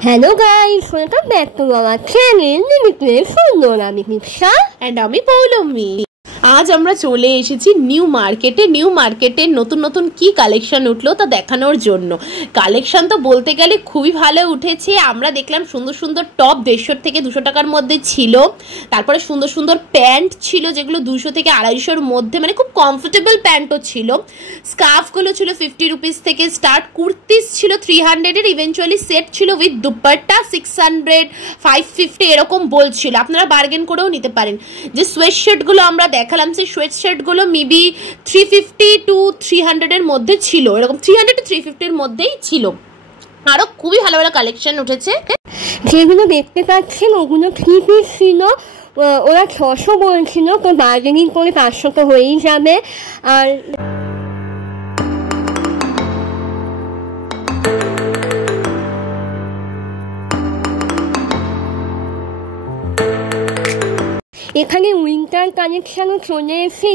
Hello guys, welcome back to our channel Limitless Sundor. আমি দীপশা and আমি পৌলমী। আজ আমরা চলে এসেছি নিউ মার্কেটে নতুন নতুন কি কালেকশন উঠলো তা দেখানোর জন্য। কালেকশন তো বলতে গেলে খুবই ভালো উঠেছে। আমরা দেখলাম সুন্দর সুন্দর টপ 150 থেকে 200 টাকার মধ্যে ছিল। তারপরে সুন্দর সুন্দর প্যান্ট ছিল যেগুলো 200 থেকে 250-এর মধ্যে, মানে খুব কমফোর্টেবল প্যান্টও ছিল। স্কার্ফগুলো ছিল 50 রুপিস থেকে স্টার্ট। কুর্তিস ছিল 300-এর, ইভেনচুয়ালি সেট ছিল উইথ দুপাট্টা 600, 550 এরকম বলছিল। আপনারা বার্গেন করেও নিতে পারেন। যে সোয়েট শার্টগুলো আমরা দেখালাম, সেই সোয়েট শার্টগুলো মেবি 350 to 300-এর মধ্যে ছিল, এরকম 300 to 350-এর মধ্যেই ছিল। আরো খুবই ভালো ভালো কালেকশন উঠেছে। যেগুলো দেখতে পাচ্ছেন ওগুলো 3 পিস ছিল। ওরা 600 বলছিল, তো বার্গেনিং করে 500 তো হয়েই যাবে। আর এখানে উইন্টার কালেকশনও চলে এসে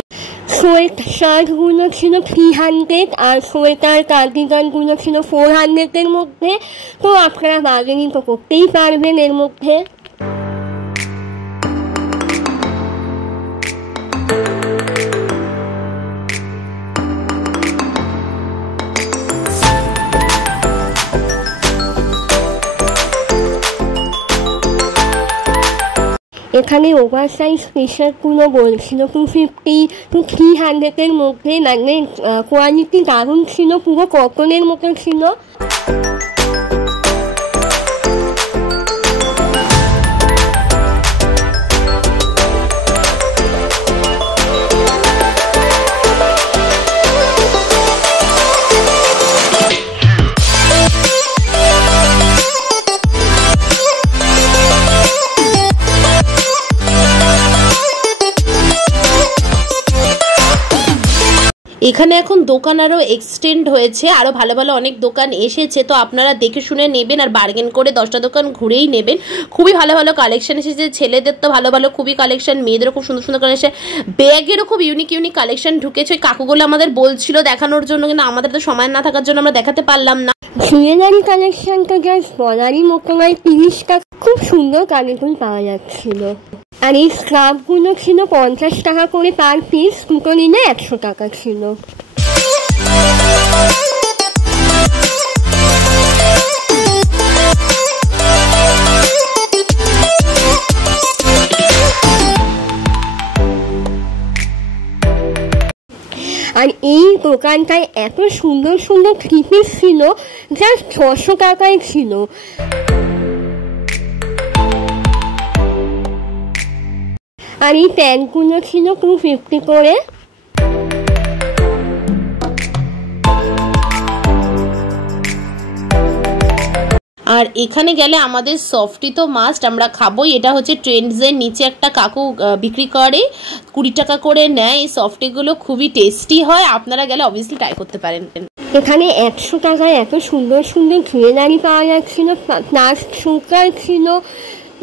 সোয়েট শার্টগুলো ছিল 300 আর সোয়েটার কার্ডিগানগুলো ছিল 400-এর মধ্যে। তো আপনারা বার্গেনিং তো করতেই পারবেন এর মধ্যে। এখানে ওভার সাইজ টি শার্টগুলো বলছিল 250 to 300-এর মধ্যে, মানে কোয়ালিটি দারুণ ছিল, পুরো কটনের মতো ছিল। এখানে এখন দোকান আরো এক্সটেন্ড হয়েছে, আরো ভালো ভালো অনেক দোকান এসেছে। তো আপনারা দেখে শুনে নেবেন আর বার্গেন করে 10টা দোকান ঘুরেই নেবেন। খুবই ভালো ভালো কালেকশন এসেছে। ছেলেদের তো ভালো ভালো খুবই কালেকশন, মেয়েদেরও খুব সুন্দর সুন্দর কালেকশন, ব্যাগেরও খুব ইউনিক কালেকশন ঢুকেছে। ওই কাকুগুলো আমাদের বলছিল দেখানোর জন্য, কিন্তু আমাদের তো সময় না থাকার জন্য আমরা দেখাতে পারলাম না। জুয়েলারি কালেকশনটা জাস্ট বলারই মতো নয়, 30 টাকা খুব সুন্দর কালেকশন পাওয়া যাচ্ছিল। আর এই স্কার্ফগুলো ছিল 50 টাকা করে পার পিস, দুটো নিলে 100 টাকা ছিল। আর এই দোকানটায় এত সুন্দর সুন্দর থ্রি পিস ছিল, জাস্ট 600 টাকায় ছিল। আর এই প্যান্টগুলো ছিল 250 করে। আর এখানে গেলে আমাদের সফটি তো মাস্ট, আমরা খাবোই। এটা হচ্ছে ট্রেন্ডসের নিচে একটা কাকু বিক্রি করে, 20 টাকা করে নেয়। এই সফটিগুলো খুবই টেস্টি হয়, আপনারা গেলে অবভিয়াসলি ট্রাই করতে পারেন। এখানে 100 টাকায় এত সুন্দর সুন্দর জুয়েলারি পাওয়া যাচ্ছিল, প্লাস চোকার ছিল,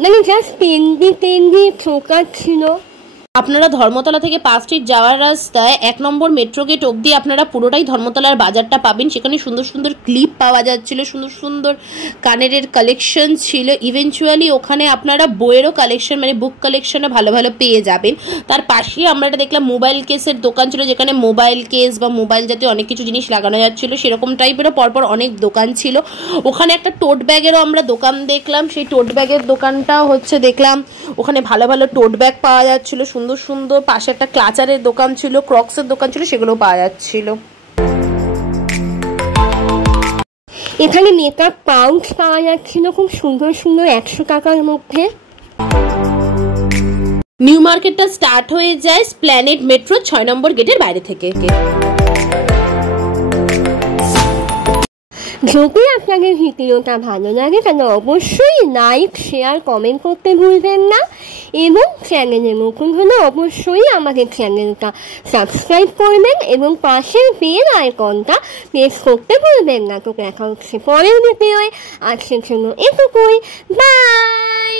মানে জাস্ট পেন্ডি চোকার ছিল। আপনারা ধর্মতলা থেকে 5 স্ট্রিট যাওয়ার রাস্তায় 1 নম্বর মেট্রো গেট অবধি আপনারা পুরোটাই ধর্মতলার বাজারটা পাবেন। সেখানে সুন্দর সুন্দর ক্লিপ পাওয়া যাচ্ছিল, সুন্দর সুন্দর কানেরের কালেকশন ছিল। ইভেনচুয়ালি ওখানে আপনারা বইয়েরও কালেকশন, মানে বুক কালেকশনও ভালো ভালো পেয়ে যাবেন। তার পাশেই আমরা এটা দেখলাম মোবাইল কেসের দোকান ছিল, যেখানে মোবাইল কেস বা মোবাইল জাতীয় অনেক কিছু জিনিস লাগানো যাচ্ছিল। সেরকম টাইপেরও পরপর অনেক দোকান ছিল। ওখানে একটা টোট ব্যাগেরও আমরা দোকান দেখলাম। সেই টোট ব্যাগের দোকানটাও হচ্ছে দেখলাম ওখানে ভালো ভালো টোট ব্যাগ পাওয়া যাচ্ছিল, সুন্দর সুন্দর। পাশে একটা ক্লাচারের দোকান ছিল, ক্রক্সের দোকান ছিল, সেগুলো পাওয়া যাচ্ছিল। এখানে মেকআপ পাউচ পাওয়া যাচ্ছিল খুব সুন্দর সুন্দর 100 টাকার মধ্যে। নিউ মার্কেটটা স্টার্ট হয়ে যায় স্প্ল্যানেড মেট্রো 6 নম্বর গেটের বাইরে থেকে। যদি আপনাদের ভিডিওটা ভালো লাগে তাহলে অবশ্যই লাইক, শেয়ার, কমেন্ট করতে ভুলবেন না। এবং চ্যানেলে নতুন হলে অবশ্যই আমাদের চ্যানেলটা সাবস্ক্রাইব করবেন এবং পাশের বেল আইকনটা প্রেস করতে ভুলবেন না। তো দেখা হচ্ছে পরের ভিডিওয়। আজকের জন্য এটুকুই, বাই।